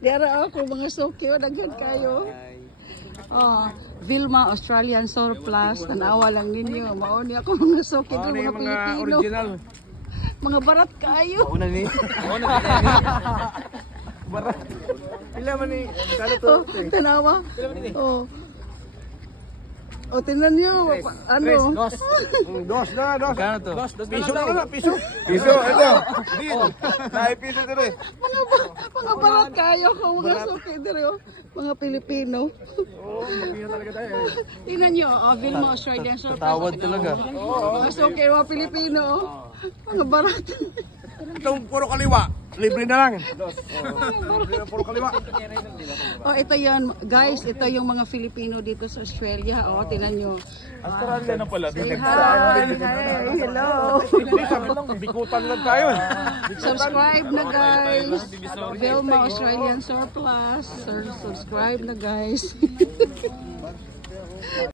Dara ako mga sukyo, daghan kayo. Oh, Vilma Australian Surplus, tanawa lang ninyo. Mauni ako mga sukyo ng mga Pilipino. Original. Mga barat kayo. Una ni. Barat. Pila man ni? Kano to? Tanawa. Oh. O, tinan nyo, ano? Dos na, dos. Kano to? Piso na lang, piso. Piso, ito. Deal. Dahil piso ito eh. Mga barat kayo kung mga suki dito, mga Pilipino. Oo, magpino talaga tayo. Tingnan nyo, Vilma Australian Surplus. Tawad talaga. Mga suki, mga Pilipino. Mga barat. Itong puro kaliwa, libre na lang. Puro kaliwa. Oh, ito yun, guys, ito yung mga Filipino dito sa Australia. Oh, tingnan nyo. Australia na pala. Say hi, hello. Bikutan lang tayo. Subscribe na guys. Vilma Australian Surplus. Subscribe na guys.